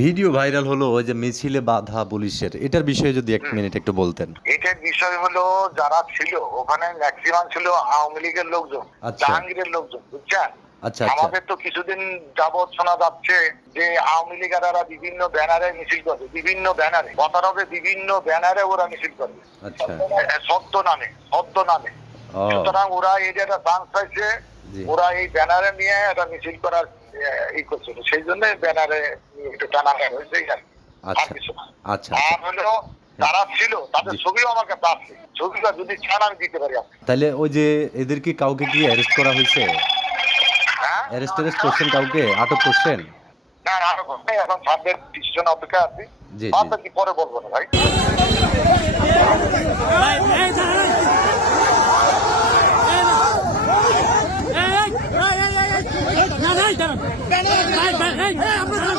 Video viral হলো ওই যে মিছিলে বাধা পুলিশের, এটার বিষয়ে যদি 1 মিনিট একটু বলতেন। এটার বিষয় হলো যারা ছিল ওখানে ম্যাক্সিমাম ছিল আওয়ামী লীগের লোকজন, আচ্ছা জাহাঙ্গীরের লোকজন, বুঝছেন? আচ্ছা আচ্ছা আমাদের তো কিছুদিন যাবৎ শোনা যাচ্ছে যে আওয়ামী লীগারা বিভিন্ন ব্যানারে মিছিল করবে, বিভিন্ন ব্যানারে প্রতারকে বিভিন্ন ব্যানারে ওরা মিছিল করবে আচ্ছা সত্য নামে। ও সুতরাং ওরা এই যে একটা চান্স পাইছে, জি ওরা এই ব্যানারে নিয়ে একটা মিছিল করার ই করছিল, সেই জন্য ব্যানারে একটু টানাটানি হয়েছে আর কি। আর আচ্ছা কিছু না। আচ্ছা আর আচ্ছা হলো যারা ছিল তাদের জি। ছবিও আমার কাছে আছে, ছবিটা যদি চান আমি দিতে পারি আপনি। তাহলে ওই যে এদের কি কাউকে কি অ্যারেস্ট করা হয়েছে? হ্যাঁ, অ্যারেস্ট করছেন, কাউকে আটক করছেন? না না, এখন সামনের ডিসিশন অপেক্ষা আছি। জি জি বাদটা কি পরে বলবো না ভাই। আমরা